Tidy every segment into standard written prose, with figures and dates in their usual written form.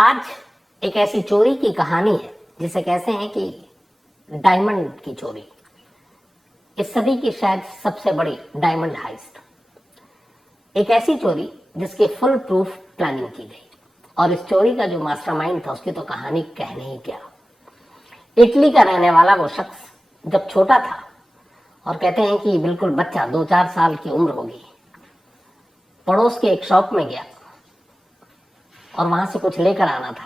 आज एक ऐसी चोरी की कहानी है जिसे कहते हैं कि डायमंड की चोरी। इस सदी की शायद सबसे बड़ी डायमंड हाइस्ट। एक ऐसी चोरी जिसकी फुल प्रूफ प्लानिंग की गई और इस चोरी का जो मास्टरमाइंड था उसकी तो कहानी कहने ही क्या। इटली का रहने वाला वो शख्स जब छोटा था और कहते हैं कि बिल्कुल बच्चा 2-4 साल की उम्र होगी, पड़ोस के एक शॉप में गया और वहां से कुछ लेकर आना था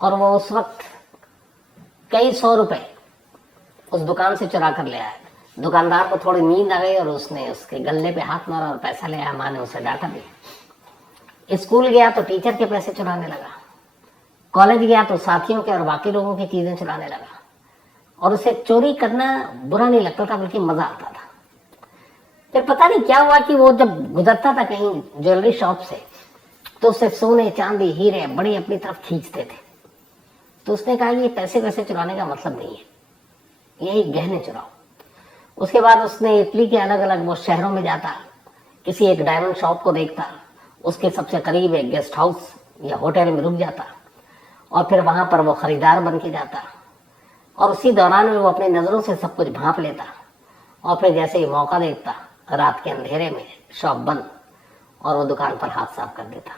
और वो उस वक्त कई 100 रुपए उस दुकान से चुरा कर ले आया। दुकानदार को थोड़ी नींद आ गई और उसने उसके गले पे हाथ मारा और पैसा ले आया। माँ ने उसे डांटा भी। स्कूल गया तो टीचर के पैसे चुराने लगा, कॉलेज गया तो साथियों के और बाकी लोगों की चीजें चुराने लगा और उसे चोरी करना बुरा नहीं लगता था बल्कि मजा आता था। फिर पता नहीं क्या हुआ कि वो जब गुजरता था कहीं ज्वेलरी शॉप से तो उसे सोने चांदी हीरे बड़ी अपनी तरफ खींचते थे। तो उसने कहा ये पैसे वैसे चुराने का मतलब नहीं है, यही गहने चुराओ। उसके बाद उसने इटली के अलग अलग वो शहरों में जाता, किसी एक डायमंड शॉप को देखता, उसके सबसे करीब एक गेस्ट हाउस या होटल में रुक जाता और फिर वहां पर वो खरीदार बन के जाता और उसी दौरान में वो अपनी नजरों से सब कुछ भांप लेता और फिर जैसे ही मौका देखता रात के अंधेरे में शॉप बंद और वो दुकान पर हाथ साफ कर देता।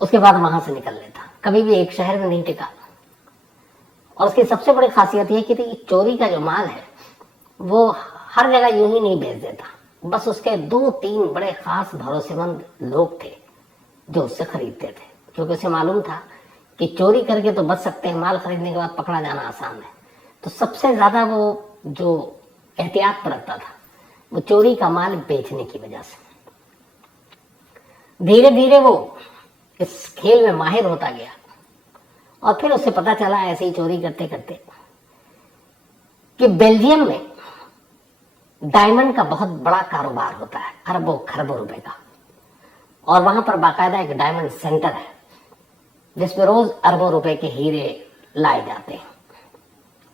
उसके बाद वहां से निकल लेता, कभी भी एक शहर में नहीं टिका। और उसकी सबसे बड़ी खासियत यह कि चोरी का जो माल है वो हर जगह यूं ही नहीं बेच देता, बस उसके 2-3 बड़े खास भरोसेमंद लोग थे जो उससे खरीदते थे, क्योंकि उसे मालूम था कि चोरी करके तो बच सकते हैं, माल खरीदने के बाद पकड़ा जाना आसान है। तो सबसे ज्यादा वो जो एहतियात बरतता था वो चोरी का माल बेचने की वजह से। धीरे धीरे वो इस खेल में माहिर होता गया और फिर उसे पता चला ऐसे ही चोरी करते करते कि बेल्जियम में डायमंड का बहुत बड़ा कारोबार होता है, अरबों खरबों रुपए का। और वहां पर बाकायदा एक डायमंड सेंटर है जिसमें रोज अरबों रुपए के हीरे लाए जाते हैं,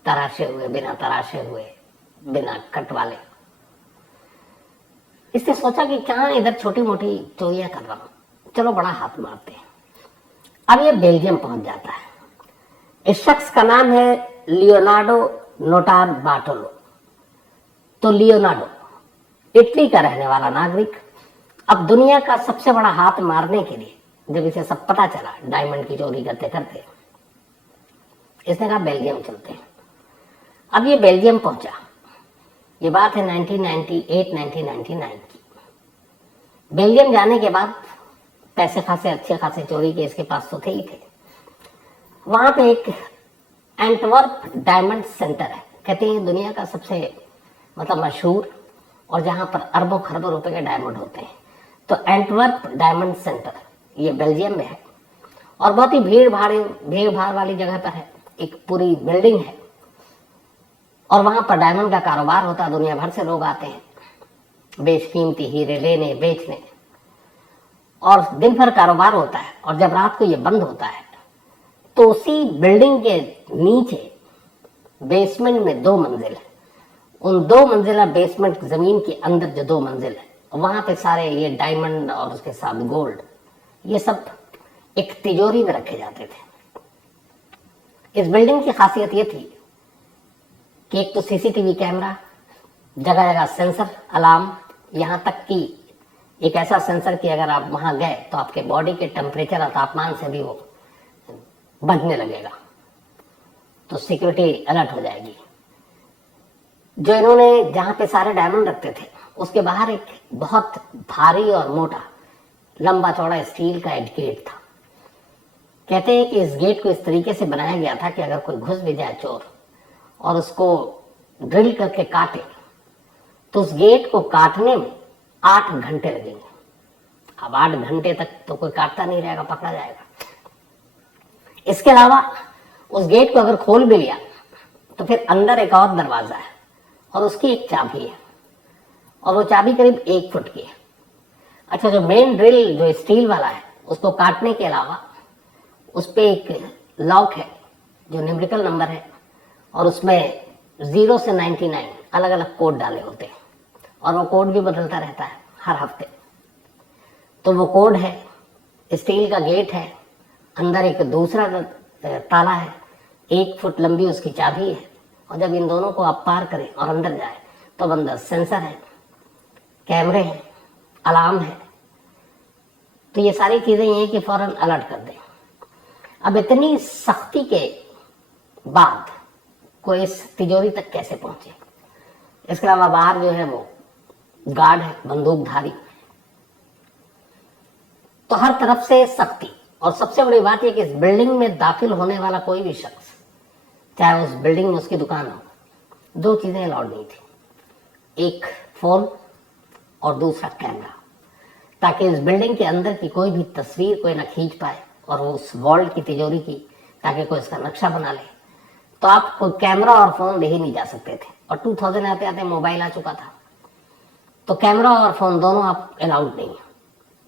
तराशे हुए, बिना तराशे हुए, बिना कट वाले। इसने सोचा कि कहां इधर छोटी मोटी चोरियां कर रहा हूं, चलो बड़ा हाथ मारते हैं। अब ये बेल्जियम पहुंच जाता है। इस शख्स का नाम है लियोनार्डो नोटार बार्टोलो। तो लियोनार्डो इटली का रहने वाला नागरिक अब दुनिया का सबसे बड़ा हाथ मारने के लिए जब इसे सब पता चला डायमंड की चोरी करते करते, इसने कहा बेल्जियम चलते हैं। अब ये बेल्जियम पहुंचा, ये बात है 1998-1999 की। बेल्जियम जाने के बाद पैसे खासे अच्छे खासे चोरी के इसके पास तो थे ही थे। वहां पे एक एंटवर्प डायमंड सेंटर है, कहते हैं दुनिया का सबसे मशहूर और जहां पर अरबों खरबों रुपए के डायमंड होते हैं। तो एंटवर्प डायमंड सेंटर ये बेल्जियम में है और बहुत ही भीड़ भाड़ वाली जगह पर है। एक पूरी बिल्डिंग है और वहां पर डायमंड का कारोबार होता है। दुनिया भर से लोग आते हैं बेशकीमती हीरे लेने बेचने और दिन भर कारोबार होता है। और जब रात को ये बंद होता है तो उसी बिल्डिंग के नीचे बेसमेंट में 2 मंजिल है। उन 2 मंजिला बेसमेंट जमीन के अंदर जो 2 मंजिल है वहां पे सारे ये डायमंड और उसके साथ गोल्ड ये सब एक तिजोरी में रखे जाते थे। इस बिल्डिंग की खासियत ये थी कि एक तो सीसीटीवी कैमरा, जगह जगह सेंसर अलार्म, यहां तक कि एक ऐसा सेंसर कि अगर आप वहां गए तो आपके बॉडी के टेम्परेचर और तापमान से भी वो बजने लगेगा, तो सिक्योरिटी अलर्ट हो जाएगी। जो इन्होंने जहां पे सारे डायमंड रखते थे उसके बाहर एक बहुत भारी और मोटा लंबा चौड़ा स्टील का एक गेट था। कहते हैं कि इस गेट को इस तरीके से बनाया गया था कि अगर कोई घुस भी जाए चोर और उसको ड्रिल करके काटे तो उस गेट को काटने में 8 घंटे लगेंगे। अब 8 घंटे तक तो कोई काटता नहीं रहेगा, पकड़ा जाएगा। इसके अलावा उस गेट को अगर खोल भी लिया तो फिर अंदर एक और दरवाजा है और उसकी एक चाबी है और वो चाबी करीब 1 फुट की है। अच्छा, जो मेन ड्रिल जो स्टील वाला है उसको काटने के अलावा उस पे एक लॉक है जो न्यूमेरिकल नंबर है और उसमें 0 से 99 अलग अलग कोड डाले होते हैं और वो कोड भी बदलता रहता है हर हफ्ते। तो वो कोड है स्टील का गेट है, अंदर एक दूसरा ताला है, 1 फुट लंबी उसकी चाबी है, और जब इन दोनों को आप पार करें और अंदर जाए तो अंदर सेंसर है, कैमरे हैं, अलार्म है। तो ये सारी चीजें ये हैं कि फौरन अलर्ट कर दें। अब इतनी सख्ती के बाद कोई इस तिजोरी तक कैसे पहुंचे? इसके अलावा बाहर जो है वो गार्ड है, बंदूकधारी, तो हर तरफ से सख्ती। और सबसे बड़ी बात यह कि इस बिल्डिंग में दाखिल होने वाला कोई भी शख्स, चाहे उस बिल्डिंग में उसकी दुकान हो, 2 चीजें अलाउड नहीं थी, एक फोन और दूसरा कैमरा, ताकि इस बिल्डिंग के अंदर की कोई भी तस्वीर कोई ना खींच पाए, और उस वॉल्ट की तिजोरी की, ताकि कोई इसका नक्शा बना ले। तो आप कोई कैमरा और फोन ले ही नहीं जा सकते थे, और 2000 आते आते मोबाइल आ चुका था, तो कैमरा और फोन दोनों आप अलाउड नहीं है,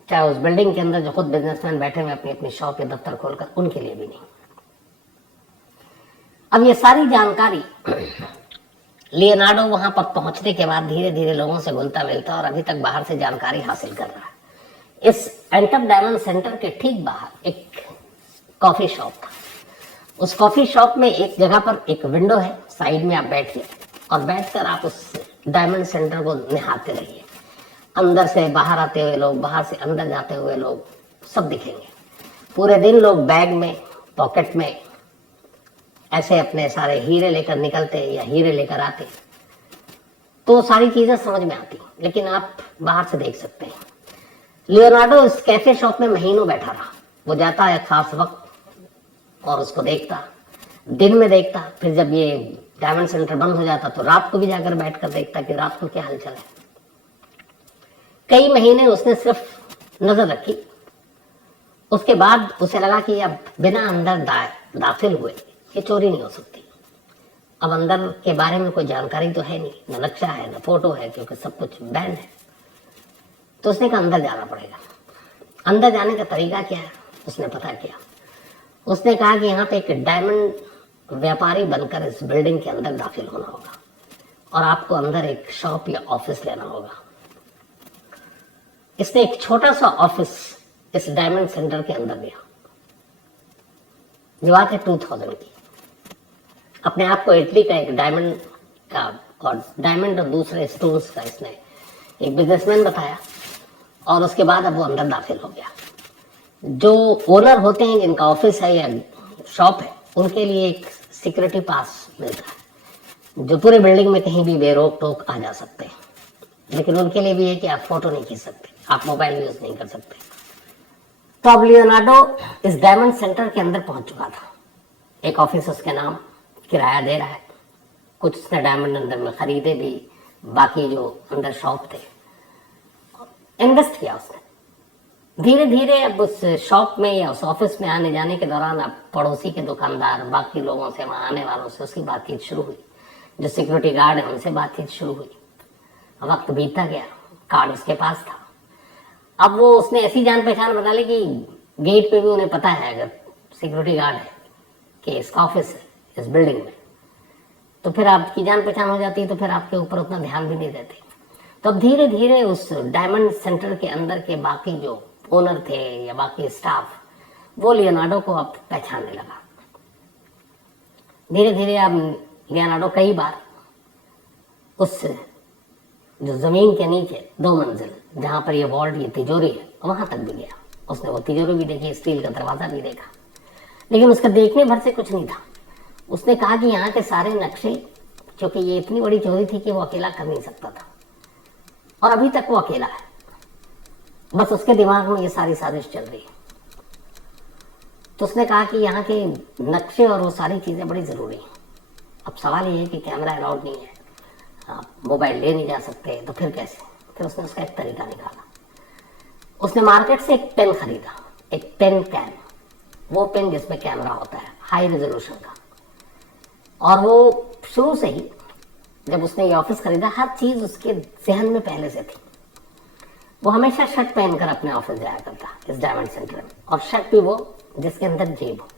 चाहे उस बिल्डिंग के अंदर जो खुद बिजनेसमैन बैठे हुए अपनी अपनी शॉप या दफ्तर खोलकर, उनके लिए भी नहीं। अब ये सारी जानकारी लियोनार्डो वहां पर पहुंचने के बाद धीरे धीरे लोगों से घुलता मिलता और अभी तक बाहर से जानकारी हासिल कर रहा है। इस एंटम डायमंड सेंटर के ठीक बाहर एक कॉफी शॉप था। उस कॉफी शॉप में एक जगह पर एक विंडो है, साइड में आप बैठिए और बैठकर आप उस डायमंड सेंटर को निहारते रहिए। अंदर से बाहर आते हुए लोग, बाहर से अंदर जाते हुए लोग सब दिखेंगे। पूरे दिन लोग बैग में, पॉकेट में ऐसे अपने सारे हीरे लेकर निकलते या हीरे लेकर आते, तो सारी चीजें समझ में आती, लेकिन आप बाहर से देख सकते हैं। लियोनार्डो इस कैफे शॉप में महीनों बैठा रहा। वो जाता है खास वक्त और उसको देखता, दिन में देखता, फिर जब ये डायमंड सेंटर बंद हो जाता तो रात को भी जाकर बैठकर देखता कि रात को क्या हलचल है। कई महीने उसने सिर्फ नजर रखी। उसके बाद उसे लगा कि अब बिना अंदर दाखिल हुए ये चोरी नहीं हो सकती। अब अंदर के बारे में कोई जानकारी तो है नहीं, न नक्शा है न फोटो है, क्योंकि सब कुछ बैन है। तो उसने कहा अंदर जाना पड़ेगा। अंदर जाने का तरीका क्या है उसने पता किया। उसने कहा कि यहाँ पे एक डायमंड व्यापारी बनकर इस बिल्डिंग के अंदर दाखिल होना होगा और आपको अंदर एक शॉप या ऑफिस लेना होगा। इसने एक छोटा सा ऑफिस इस डायमंड सेंटर के अंदर लिया। जो बात है 2000 की। अपने आप को इटली का एक डायमंड का और डायमंड और दूसरे स्टोन्स का इसने एक बिजनेसमैन बताया, और उसके बाद अब वो अंदर दाखिल हो गया। जो ओनर होते हैं, जिनका ऑफिस है या शॉप है, उनके लिए एक सिक्योरिटी पास मिलता है, जो पूरे बिल्डिंग में कहीं भी बेरोक टोक आ जा सकते हैं। लेकिन उनके लिए भी है कि आप फोटो नहीं खींच सकते, आप मोबाइल यूज नहीं कर सकते। तो अब लियोनार्डो इस डायमंड सेंटर के अंदर पहुंच चुका था। एक ऑफिस उसके नाम, किराया दे रहा है, कुछ उसने डायमंड अंदर में खरीदे भी, बाकी जो अंदर शॉप थे इन्वेस्ट किया उसने। धीरे धीरे अब उस शॉप में या उस ऑफिस में आने जाने के दौरान अब पड़ोसी के दुकानदार, बाकी लोगों से, वहां आने वालों से उसकी बातचीत शुरू हुई। जो सिक्योरिटी गार्ड है उनसे बातचीत शुरू हुई। वक्त बीतता गया, कार्ड उसके पास था। अब वो उसने ऐसी जान पहचान बना ली कि गेट पे भी उन्हें पता है अगर सिक्योरिटी गार्ड है कि इसका ऑफिस है इस बिल्डिंग में, तो फिर आपकी जान पहचान हो जाती है, तो फिर आपके ऊपर उतना ध्यान भी नहीं देते। तो अब धीरे धीरे उस डायमंड सेंटर के अंदर के बाकी जो ओनर थे या बाकी स्टाफ, वो लियोनार्डो को अब पहचानने लगा। धीरे धीरे अब लियोनार्डो कई बार उस जो जमीन के नीचे 2 मंजिल जहां पर ये वॉल्ट, ये तिजोरी है, वहां तक भी गया। उसने वो तिजोरी भी देखी, स्टील का दरवाजा भी देखा, लेकिन उसका देखने भर से कुछ नहीं था। उसने कहा कि यहाँ के सारे नक्शे, क्योंकि ये इतनी बड़ी चोरी थी कि वो अकेला कर नहीं सकता था, और अभी तक वो अकेला है, बस उसके दिमाग में ये सारी साजिश चल रही है। तो उसने कहा कि यहाँ के नक्शे और वो सारी चीजें बड़ी जरूरी हैं। अब सवाल ये है कि कैमरा अलाउड नहीं है, आप मोबाइल ले नहीं जा सकते, तो फिर कैसे? फिर उसने उसका एक तरीका निकाला। उसने मार्केट से एक पेन खरीदा, एक पेन कैन, वो पेन जिसमें कैमरा होता है हाई रेजोल्यूशन का। और वो शुरू से ही जब उसने ये ऑफिस खरीदा, हर चीज उसके जहन में पहले से थी। वो हमेशा शर्ट पहनकर अपने ऑफिस जाया करता इस डायमंड सेंटर में, और शर्ट भी वो जिसके अंदर जेब हो।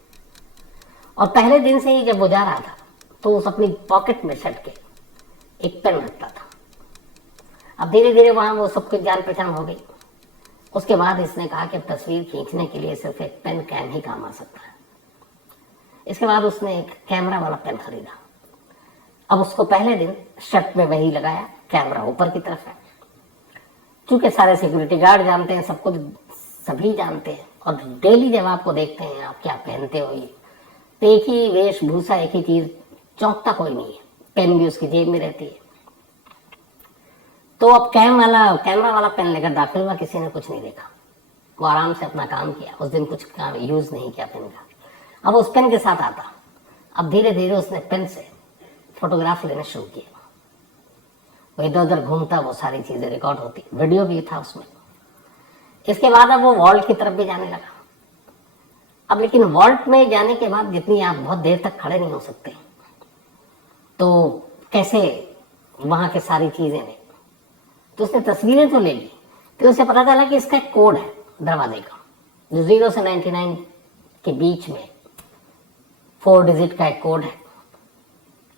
और पहले दिन से ही जब वो जा रहा था तो उस अपनी पॉकेट में शर्ट के एक पेन रखता था। अब धीरे धीरे वहां वो सब कुछ जान पहचान हो गई। उसके बाद इसने कहा कि तस्वीर खींचने के लिए सिर्फ एक पेन कैन ही काम आ सकता है। इसके बाद उसने एक कैमरा वाला पेन खरीदा। अब उसको पहले दिन शर्ट में वही लगाया, कैमरा ऊपर की तरफ है। चूंकि सारे सिक्योरिटी गार्ड जानते हैं, सबको सभी जानते हैं, और डेली जब आपको देखते हैं आप क्या पहनते हो, ये तो एक ही वेशभूषा, एक ही चीज, चौंकता कोई नहीं है। पेन भी उसकी जेब में रहती है। तो अब कैमरा वाला पेन लेकर दाखिल हुआ, किसी ने कुछ नहीं देखा। वो आराम से अपना काम किया। उस दिन कुछ काम यूज नहीं किया पेन का। अब उस पेन के साथ आता, अब धीरे धीरे उसने पेन से फोटोग्राफ लेना शुरू किया। वो इधर उधर घूमता, वो सारी चीजें रिकॉर्ड होती, वीडियो भी था उसमें। इसके बाद अब वो वॉल्ट की तरफ भी जाने लगा। अब लेकिन वॉल्ट में जाने के बाद जितनी आप बहुत देर तक खड़े नहीं हो सकते, तो कैसे वहां के सारी चीजें ने, तो उसने तस्वीरें तो ले ली। तो उसे पता चला कि इसका एक कोड है दरवाजे का, जो 0 से 99 के बीच में 4 डिजिट का एक कोड है।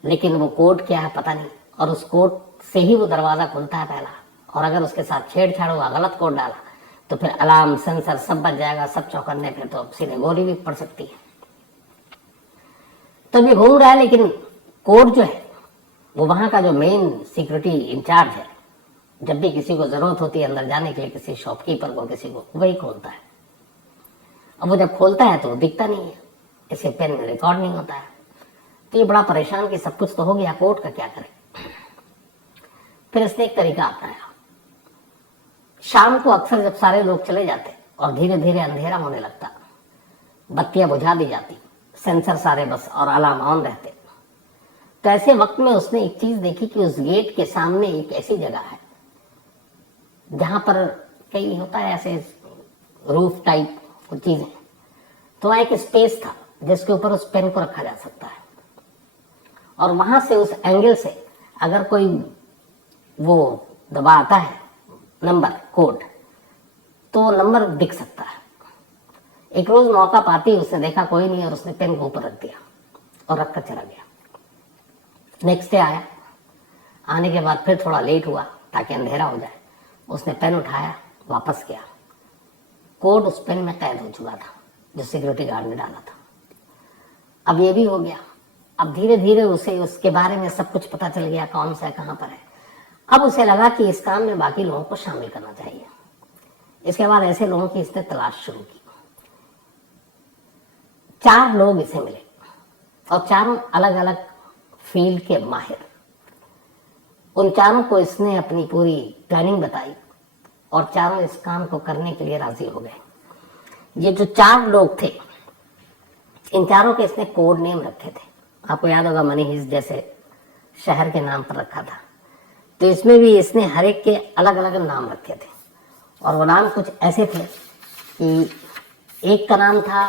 लेकिन वो कोड क्या है पता नहीं, और उस कोड से ही वो दरवाजा खुलता है पहला। और अगर उसके साथ छेड़छाड़ हुआ, गलत कोड डाला, तो फिर अलार्म, सेंसर सब बच जाएगा, सब चौकन्ने, फिर तो सीधे गोली भी पड़ सकती है। तो ये घूम रहा है, लेकिन कोड जो है वो वहां का जो मेन सिक्योरिटी इंचार्ज है, जब भी किसी को जरूरत होती है अंदर जाने के लिए, किसी शॉपकीपर को, किसी को, वही खोलता है। अब वो जब खोलता है तो दिखता नहीं है, इसे पेन में रिकॉर्ड नहीं होता है। तो ये बड़ा परेशान कि सब कुछ तो हो गया, कोड का क्या करें। फिर इसने एक तरीका अपनाया। शाम को अक्सर जब सारे लोग चले जाते और धीरे धीरे अंधेरा होने लगता, बत्तियां बुझा दी जाती, सेंसर सारे बस और अलार्म ऑन रहते, तो ऐसे वक्त में उसने एक चीज देखी कि उस गेट के सामने एक ऐसी जगह है जहां पर कई होता है ऐसे रूफ टाइप कुछ चीजें, तो वहां एक स्पेस था जिसके ऊपर उस पेन को रखा जा सकता है। और वहां से उस एंगल से अगर कोई वो दबाता है नंबर, कोड, तो वो नंबर दिख सकता है। एक रोज मौका पाती उसने देखा कोई नहीं, और उसने पेन को ऊपर रख दिया और रखकर चला गया। नेक्स्ट डे आया, आने के बाद फिर थोड़ा लेट हुआ ताकि अंधेरा हो जाए। उसने पेन उठाया, वापस किया, कोड उस पेन में कैद हो चुका था जो सिक्योरिटी गार्ड ने डाला था। अब ये भी हो गया। अब धीरे धीरे उसे उसके बारे में सब कुछ पता चल गया, कौन सा है, कहां पर है। अब उसे लगा कि इस काम में बाकी लोगों को शामिल करना चाहिए। इसके बाद ऐसे लोगों की इसने तलाश शुरू की। 4 लोग इसे मिले और चारों अलग अलग फील्ड के माहिर। उन चारों को इसने अपनी पूरी प्लानिंग बताई और चारों इस काम को करने के लिए राजी हो गए। ये जो 4 लोग थे, इन चारों के इसने कोड नेम रखे थे। आपको याद होगा मनी हिस्ट जैसे शहर के नाम पर रखा था, तो इसमें भी इसने हर एक के अलग अलग नाम रखे थे। और वो नाम कुछ ऐसे थे कि एक का नाम था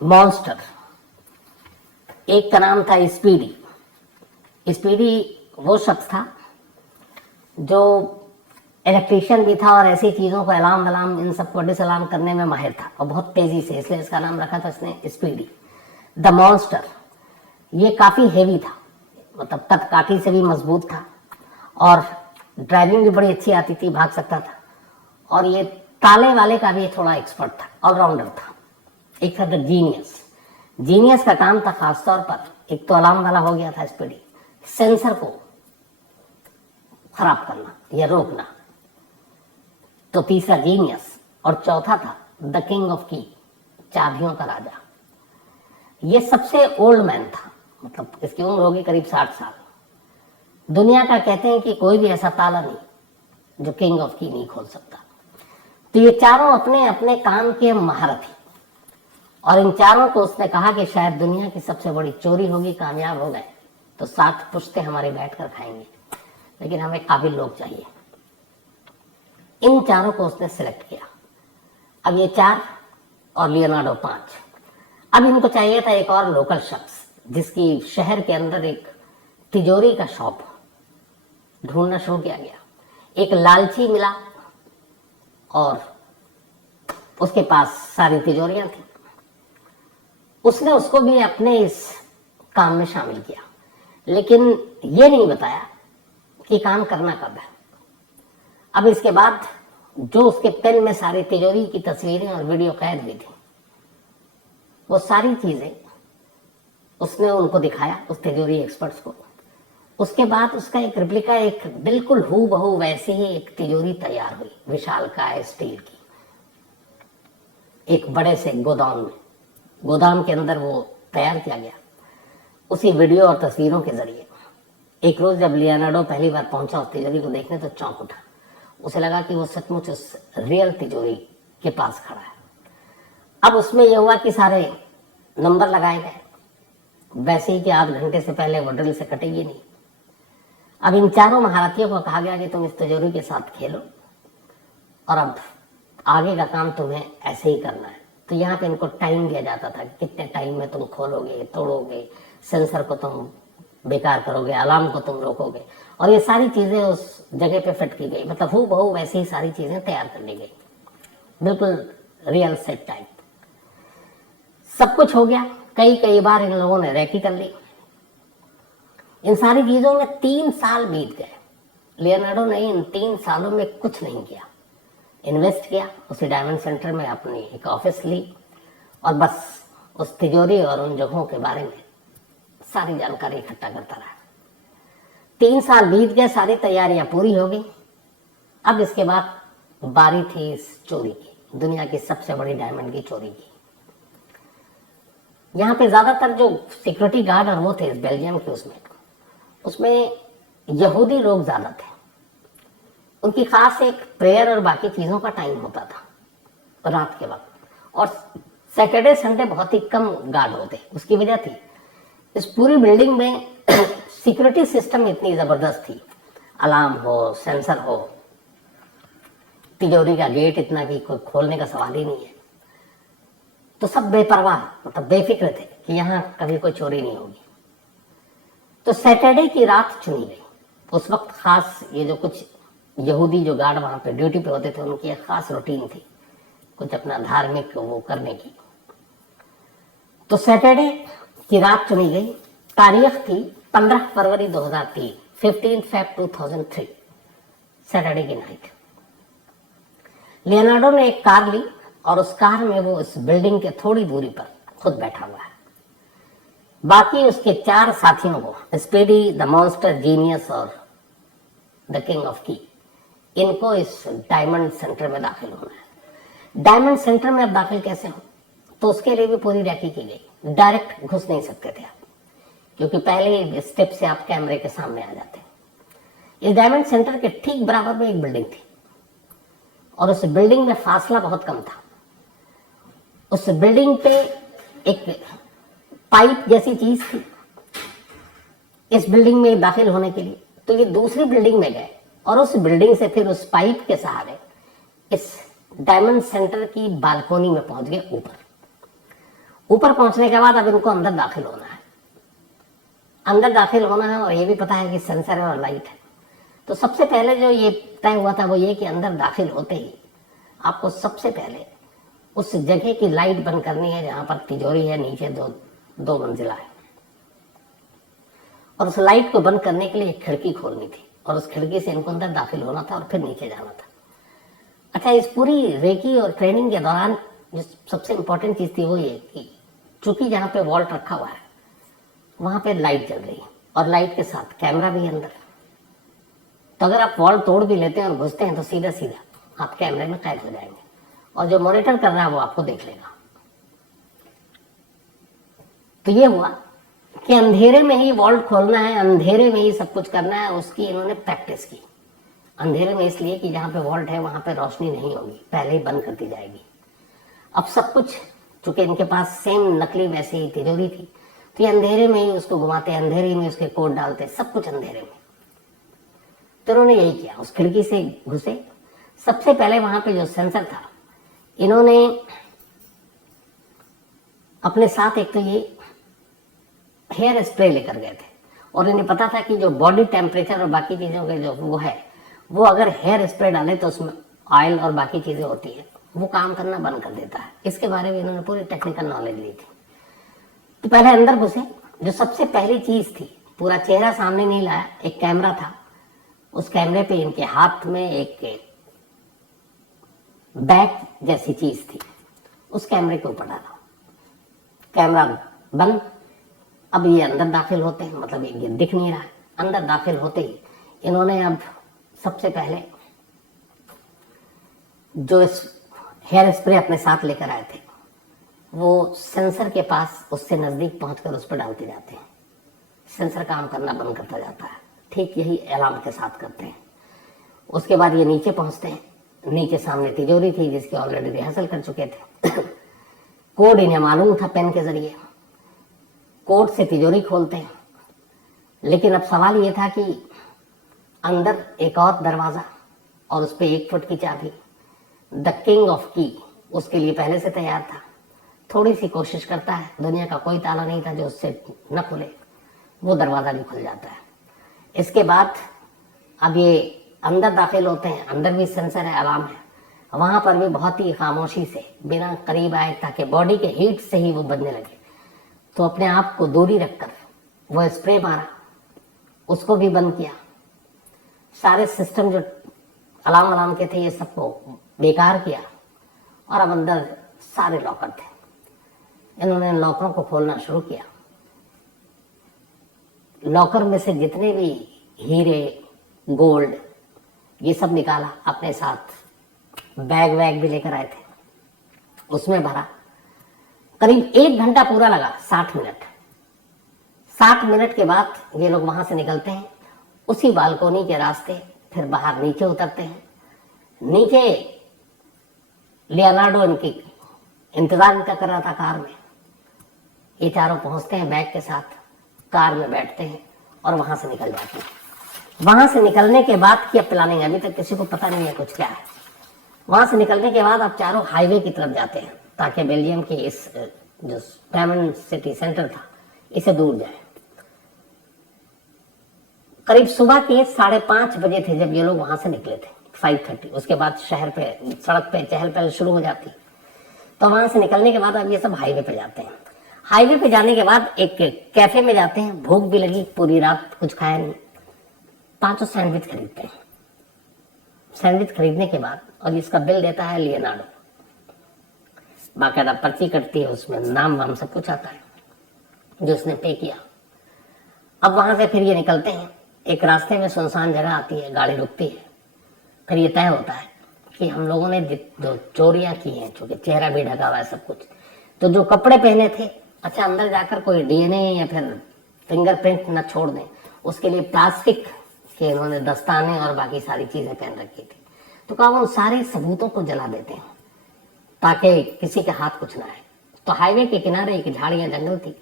मॉन्स्टर, एक का नाम था स्पीडी। स्पीडी वो शख्स था जो इलेक्ट्रीशियन भी था और ऐसी चीजों को अलार्म वलार्म इन सबको डिसअलार्म करने में माहिर था और बहुत तेजी से, इसलिए इसका नाम रखा था इसने स्पीडी। द मॉन्स्टर ये काफी हेवी था, मतलब कदकाठी से भी मजबूत था और ड्राइविंग भी बड़ी अच्छी आती थी, भाग सकता था। और ये ताले वाले का भी थोड़ा एक्सपर्ट था, ऑलराउंडर था। एक था द जीनियस। जीनियस का काम था खासतौर पर, एक तो अलार्म वाला हो गया था स्पीडी, सेंसर को खराब करना या रोकना, तो तीसरा जीनियस, और चौथा था द किंग ऑफ की, चाबियों का राजा। ये सबसे ओल्ड मैन था, मतलब इसकी उम्र होगी करीब 60 साल। दुनिया का कहते हैं कि कोई भी ऐसा ताला नहीं जो किंग ऑफ की नहीं खोल सकता। तो ये चारों अपने अपने काम के महारथी, और इन चारों को उसने कहा कि शायद दुनिया की सबसे बड़ी चोरी होगी, कामयाब हो गए तो 7 पुश्ते हमारे बैठकर खाएंगे, लेकिन हमें काबिल लोग चाहिए। इन चारों को उसने सिलेक्ट किया। अब ये 4 और लियोनार्डो 5। अब इनको चाहिए था एक और लोकल शख्स जिसकी शहर के अंदर एक तिजोरी का शॉप हो। ढूंढना शुरू किया गया। एक लालची मिला और उसके पास सारी तिजोरियां थी। उसने उसको भी अपने इस काम में शामिल किया, लेकिन ये नहीं बताया कि काम करना कब है। अब इसके बाद जो उसके पेन में सारी तिजोरी की तस्वीरें और वीडियो कैद हुई थी, वो सारी चीजें उसने उनको दिखाया, उस तिजोरी एक्सपर्ट्स को। उसके बाद उसका एक रिप्लिका, एक बिल्कुल हूबहू वैसी ही एक तिजोरी तैयार हुई, विशालकाय स्टील की, एक बड़े से गोदाम के अंदर वो तैयार किया गया उसी वीडियो और तस्वीरों के जरिए। एक रोज जब लियोनार्डो पहली बार पहुंचा उस तिजोरी को देखने तो चौंक उठा। उसे लगा कि वो सचमुच उस रियल तिजोरी के पास खड़ा है। अब उसमें यह हुआ कि सारे नंबर लगाए गए, वैसे ही कि आध घंटे से पहले वो ड्रिल से कटेगी नहीं। अब इन चारों महारथियों को कहा गया कि तुम इस तिजोरी के साथ खेलो और अब आगे का काम तुम्हें ऐसे ही करना है। तो यहाँ पे इनको टाइम दिया जाता था कि कितने टाइम में तुम खोलोगे, तोड़ोगे, सेंसर को तुम बेकार करोगे, अलार्म को तुम रोकोगे, और ये सारी चीजें उस जगह पे फिट की गई। मतलब हूबहू वैसे ही सारी चीजें तैयार कर ली गई, बिल्कुल रियल सेट टाइप। सब कुछ हो गया। कई बार इन लोगों ने रेकी कर ली। इन सारी चीजों में 3 साल बीत गए। लियोनार्डो ने इन 3 सालों में कुछ नहीं किया। इन्वेस्ट किया, उसी डायमंड सेंटर में अपनी एक ऑफिस ली और बस उस तिजोरी और उन जगहों के बारे में सारी जानकारी इकट्ठा करता रहा। 3 साल बीत गए, सारी तैयारियां पूरी हो गई। अब इसके बाद बारी थी इस चोरी की, दुनिया की सबसे बड़ी डायमंड की चोरी की। यहाँ पे ज्यादातर जो सिक्योरिटी गार्ड और वो थे इस बेल्जियम के, उसमें यहूदी लोग ज्यादा थे। उनकी खास एक प्रेयर और बाकी चीजों का टाइम होता था रात के वक्त, और सैटरडे संडे बहुत ही कम गार्ड होते। उसकी वजह थी इस पूरी बिल्डिंग में सिक्योरिटी सिस्टम इतनी जबरदस्त थी, अलार्म हो, सेंसर हो, तिजोरी का गेट इतना कि कोई खोलने का सवाल ही नहीं है। तो सब बेपरवाह, मतलब बेफिक्र थे कि यहाँ कभी कोई चोरी नहीं होगी। तो सैटरडे की रात चुनी गई। उस वक्त खास ये जो कुछ यहूदी जो गार्ड वहां पे ड्यूटी पे होते थे, उनकी एक खास रूटीन थी कुछ अपना धार्मिक वो करने की। तो सैटरडे की रात चुनी गई। तारीख थी 15 फरवरी 2003, 15 फेब 2003, सैटरडे की नाइट। लियोनार्डो ने एक कार ली और उस कार में वो इस बिल्डिंग के थोड़ी दूरी पर खुद बैठा हुआ है। बाकी उसके 4 साथियों को, स्पीडी, द मॉन्स्टर, जीनियस और द किंग ऑफ की, इनको इस डायमंड सेंटर में दाखिल होना है। डायमंड सेंटर में अब दाखिल कैसे हो, तो उसके लिए भी पूरी रैकी की गई। डायरेक्ट घुस नहीं सकते थे आप, क्योंकि पहले स्टेप से आप कैमरे के सामने आ जाते। इस डायमंड सेंटर के ठीक बराबर में एक बिल्डिंग थी और उस बिल्डिंग में फासला बहुत कम था। उस बिल्डिंग पे एक पाइप जैसी चीज थी इस बिल्डिंग में दाखिल होने के लिए। तो ये दूसरी बिल्डिंग में गए और उस बिल्डिंग से फिर उस पाइप के सहारे इस डायमंड सेंटर की बालकोनी में पहुंच गए। ऊपर पहुंचने के बाद अब इनको अंदर दाखिल होना है। अंदर दाखिल होना है और ये भी पता है कि सेंसर है और लाइट है। तो सबसे पहले जो ये तय हुआ था वो ये कि अंदर दाखिल होते ही आपको सबसे पहले उस जगह की लाइट बंद करनी है जहां पर तिजोरी है, नीचे दो मंजिला है, और उस लाइट को बंद करने के लिए एक खिड़की खोलनी थी और उस खिड़की से इनको अंदर दाखिल होना था और फिर नीचे जाना था। अच्छा, इस पूरी रेकी और ट्रेनिंग के दौरान जो सबसे इंपॉर्टेंट चीज थी वो ये कि चूंकि जहां पे वॉल्ट रखा हुआ है वहां पे लाइट जल रही है और लाइट के साथ कैमरा भी अंदर। तो अगर आप वॉल तोड़ भी लेते हैं और घुसते हैं तो सीधा सीधा आप कैमरे में कैद हो जाएंगे और जो मॉनिटर कर रहा है वो आपको देख लेगा। तो ये हुआ कि अंधेरे में ही वॉल्ट खोलना है, अंधेरे में ही सब कुछ करना है। उसकी इन्होंने प्रैक्टिस की। अंधेरे में इसलिए कि जहां पे वॉल्ट है वहां पे रोशनी नहीं होगी, पहले ही बंद कर दी जाएगी। अब सब कुछ चूंकि इनके पास सेम नकली वैसे ही तिजोरी थी, तो ये अंधेरे में ही उसको घुमाते, अंधेरे में उसके कोड डालते, सब कुछ अंधेरे में। तो उन्होंने यही किया, उस खिड़की से घुसे। सबसे पहले वहां पे जो सेंसर था, इन्होंने अपने साथ एक तो ये हेयर स्प्रे लेकर गए थे और इन्हें पता था कि जो बॉडी टेम्परेचर और बाकी चीजों के जो वो है, वो अगर हेयर स्प्रे डाले तो उसमें ऑयल और बाकी चीजें होती है, वो काम करना बंद कर देता है। इसके बारे में इन्होंने पूरी टेक्निकल नॉलेज ली थी। तो पहले अंदर घुसे। जो सबसे पहली चीज थी, पूरा चेहरा सामने नहीं लाया, एक कैमरा था। उस कैमरे पे इनके हाथ में एक बैग जैसी चीज थी, उस कैमरे के ऊपर डाला। कैमरा बंद। अब ये अंदर दाखिल होते हैं, मतलब ये दिख नहीं रहा है। अंदर दाखिल होते ही इन्होंने अब सबसे पहले जो हेयर स्प्रे अपने साथ लेकर आए थे वो सेंसर के पास उससे नजदीक पहुंचकर उस पर डालते जाते हैं। सेंसर काम करना बंद करता जाता है। ठीक यही अलार्म के साथ करते हैं। उसके बाद ये नीचे पहुंचते हैं। नीचे सामने तिजोरी थी जिसकी ऑलरेडी रिहर्सल कर चुके थे। कोड इन्हें मालूम था पेन के जरिए। कोड से तिजोरी खोलते हैं। लेकिन अब सवाल ये था कि अंदर एक और दरवाजा और उस पर 1 फुट की चाबी। द किंग ऑफ की उसके लिए पहले से तैयार था। थोड़ी सी कोशिश करता है, दुनिया का कोई ताला नहीं था जो उससे न खुले, वो दरवाजा भी खुल जाता है। इसके बाद अब ये अंदर दाखिल होते हैं। अंदर भी सेंसर है, अलार्म है। वहां पर भी बहुत ही खामोशी से, बिना करीब आए ताकि बॉडी के हीट से ही वो बजने लगे, तो अपने आप को दूरी रखकर वो स्प्रे मारा, उसको भी बंद किया। सारे सिस्टम जो अलार्म के थे ये सबको बेकार किया। और अब अंदर सारे लॉकर थे। इन्होंने लॉकरों को खोलना शुरू किया। लॉकर में से जितने भी हीरे, गोल्ड, ये सब निकाला, अपने साथ बैग वैग भी लेकर आए थे, उसमें भरा। करीब 1 घंटा पूरा लगा, 60 मिनट। 60 मिनट के बाद ये लोग वहां से निकलते हैं। उसी बालकोनी के रास्ते फिर बाहर नीचे उतरते हैं। नीचे लियोनार्डो इनकी इंतजार इनका कर रहा था कार में। ये चारों पहुंचते हैं बैग के साथ, कार में बैठते हैं और वहां से निकल जाते हैं। वहां से निकलने के बाद की प्लानिंग अभी तक किसी को पता नहीं है कुछ क्या है। वहां से निकलने के बाद आप चारों हाईवे की तरफ जाते हैं ताकि बेल्जियम की इस जो डायमंड सिटी सेंटर था इसे दूर जाए। करीब सुबह के 5:30 बजे थे जब ये लोग वहां से निकले थे, 5:30। उसके बाद शहर पे, सड़क पे चहल पहल शुरू हो जाती। तो वहां से निकलने के बाद अब ये सब हाईवे पे जाते हैं। हाईवे पे जाने के बाद एक कैफे में जाते हैं। भूख भी लगी, पूरी रात कुछ खाया नहीं। 5 सैंडविच खरीदते हैं। सैंडविच खरीदने के बाद, और इसका बिल देता है लियोनार्डो। बाकायदा पर्ची कटती है, उसमें नाम वाम सब कुछ आता है जो उसने पे किया। अब वहां से फिर ये निकलते हैं। एक रास्ते में सुनसान जगह आती है, गाड़ी रुकती है। फिर ये तय होता है कि हम लोगों ने जो चोरियां की हैं, चूंकि चेहरा भी ढका हुआ है सब कुछ, तो जो कपड़े पहने थे, अच्छा अंदर जाकर कोई डीएनए या फिर फिंगरप्रिंट न छोड़ दें, उसके लिए प्लास्टिक के उन्होंने दस्ताने और बाकी सारी चीजें पहन रखी थी। तो कहा उन सारे सबूतों को जला देते हैं ताकि किसी के हाथ कुछ ना आए। तो हाईवे के किनारे एक झाड़ियां जंगल थी।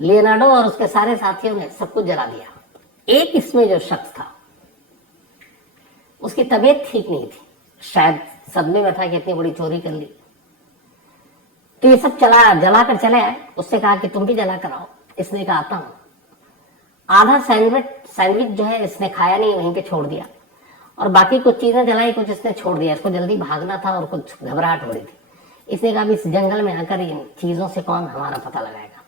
लियोनार्डो और उसके सारे साथियों ने सब कुछ जला दिया। एक इसमें जो शख्स था उसकी तबीयत ठीक नहीं थी, शायद सदमे में था कि इतनी बड़ी चोरी कर ली। तो ये सब जलाकर चले आए। उससे कहा कि तुम भी जला कर आओ। इसने कहा आता हूं। आधा सैंडविच जो है इसने खाया नहीं, वहीं पे छोड़ दिया। और बाकी कुछ चीजें जलाई, कुछ इसने छोड़ दिया। इसको जल्दी भागना था और कुछ घबराहट हो रही थी। इसने कहा इस जंगल में आकर इन चीजों से कौन हमारा पता लगाएगा।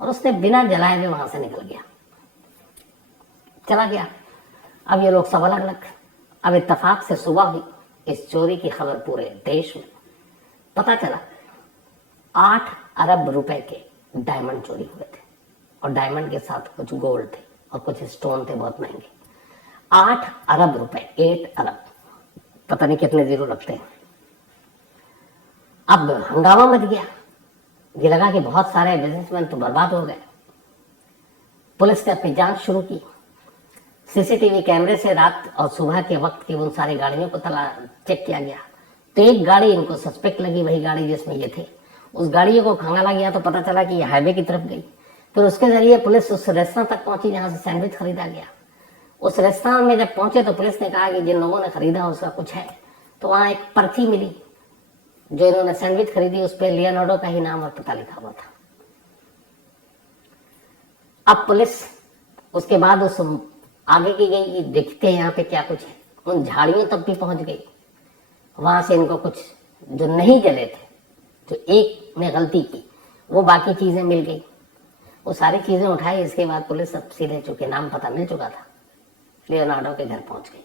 और उसने बिना जलाए हुए वहां से निकल गया, चला गया। अब ये लोग सब अलग अलग। अब इत्तेफाक से सुबह हुई। इस चोरी की खबर पूरे देश में पता चला। 8 अरब रुपए के डायमंड चोरी हुए थे और डायमंड के साथ कुछ गोल्ड थे और कुछ स्टोन थे बहुत महंगे। 8 अरब रुपए, 8 अरब, पता नहीं कितने जीरो लगते हैं। अब हंगामा मच गया। ये लगा कि बहुत सारे बिजनेसमैन तो बर्बाद हो गए। पुलिस ने अपनी जांच शुरू की। सीसीटीवी कैमरे से रात और सुबह के वक्त की उन सारी गाड़ियों को चेक किया गया। तो एक गाड़ी इनको सस्पेक्ट लगी, वही गाड़ी जिसमें ये थे। उस गाड़ी को खंगाला गया तो पता चला कि ये हाईवे की तरफ गई। फिर उसके जरिए पुलिस उस रेस्तरां तक पहुंची जहां से सैंडविच खरीदा गया। उस रेस्तरां में जब पहुंचे तो पुलिस ने कहा कि जिन लोगों ने खरीदा उसका कुछ है। तो वहां एक पर्ची मिली जो इन्होंने सैंडविच खरीदी, उस पर लियोनार्डो का ही नाम और पता लिखा हुआ था। अब पुलिस उसके बाद उस आगे की गई, देखते हैं यहाँ पे क्या कुछ है। उन झाड़ियों तक भी पहुंच गई। वहां से इनको कुछ जो नहीं जले थे, जो एक ने गलती की, वो बाकी चीजें मिल गई। वो सारी चीजें उठाई। इसके बाद पुलिस अब सीधे, चूंकि नाम पता मिल चुका था, लियोनार्डो के घर पहुंच गई।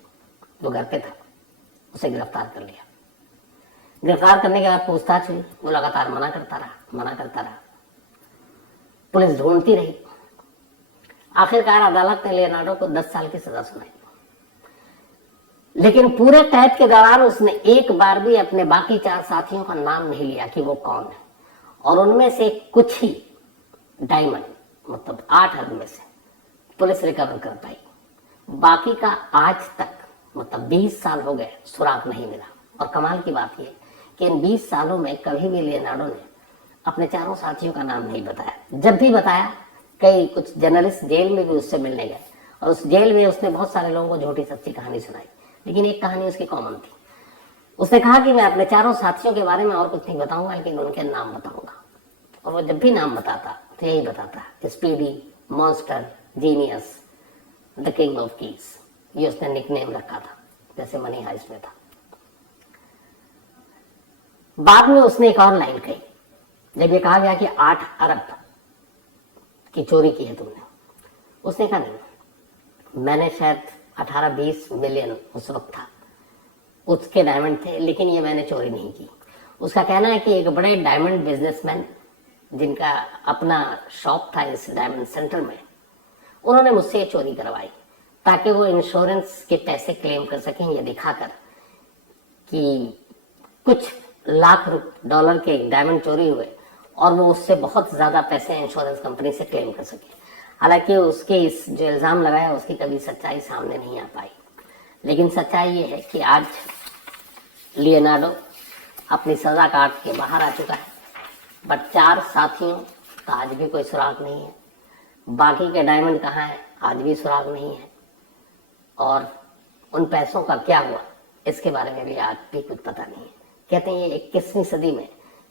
वो घर पे था, उसे गिरफ्तार कर लिया। गिरफ्तार करने के बाद पूछताछ हुई, वो लगातार मना करता रहा। पुलिस ढूंढती रही। आखिरकार अदालत ने लियोनार्डो को 10 साल की सजा सुनाई। लेकिन पूरे कैद के दौरान उसने एक बार भी अपने बाकी 4 साथियों का नाम नहीं लिया कि वो कौन है। और उनमें से कुछ ही डायमंड, मतलब 8 अरब में से पुलिस रिकवर कर पाई। बाकी का आज तक, मतलब 20 साल हो गए, सुराग नहीं मिला। और कमाल की बात यह कि इन 20 सालों में कभी भी लियोनार्डो ने अपने 4 साथियों का नाम नहीं बताया। जब भी बताया, कई कुछ जर्नलिस्ट जेल में भी उससे मिलने गए और उस जेल में उसने बहुत सारे लोगों को झूठी सच्ची कहानी सुनाई, लेकिन एक कहानी उसकी कॉमन थी। उसने कहा कि मैं अपने 4 साथियों के बारे में और कुछ नहीं बताऊंगा, लेकिन उनके नाम बताऊंगा। और वो जब भी नाम बताता तो यही बताता, speedy, monster, genius, the king of keys. ये उसने निकनेम रखा था, जैसे मनी हाइस्ट में था। बाद में उसने एक और लाइन कही, जब ये कहा गया कि 8 अरब की चोरी की है तुमने, उसने कहा नहीं, मैंने शायद 18-20 मिलियन उस वक्त था, उसके डायमंड थे, लेकिन ये मैंने चोरी नहीं की। उसका कहना है कि एक बड़े डायमंड बिजनेसमैन जिनका अपना शॉप था इस डायमंड सेंटर में, उन्होंने मुझसे चोरी करवाई ताकि वो इंश्योरेंस के पैसे क्लेम कर सकें, ये दिखाकर कि कुछ लाख डॉलर के डायमंड चोरी हुए और वो उससे बहुत ज्यादा पैसे इंश्योरेंस कंपनी से क्लेम कर सके। हालांकि उसके इस जो इल्जाम लगाया उसकी कभी सच्चाई सामने नहीं आ पाई। लेकिन सच्चाई ये है कि आज लियोनार्डो अपनी सजा काट के बाहर आ चुका है, बट 4 साथियों का आज भी कोई सुराग नहीं है। बाकी के डायमंड कहाँ है, आज भी सुराग नहीं है। और उन पैसों का क्या हुआ, इसके बारे में भी आज भी कुछ पता नहीं है। कहते हैं ये 21वीं सदी में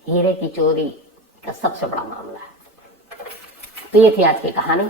हीरे की चोरी का सबसे बड़ा मामला है। तो ये थी आज की कहानी।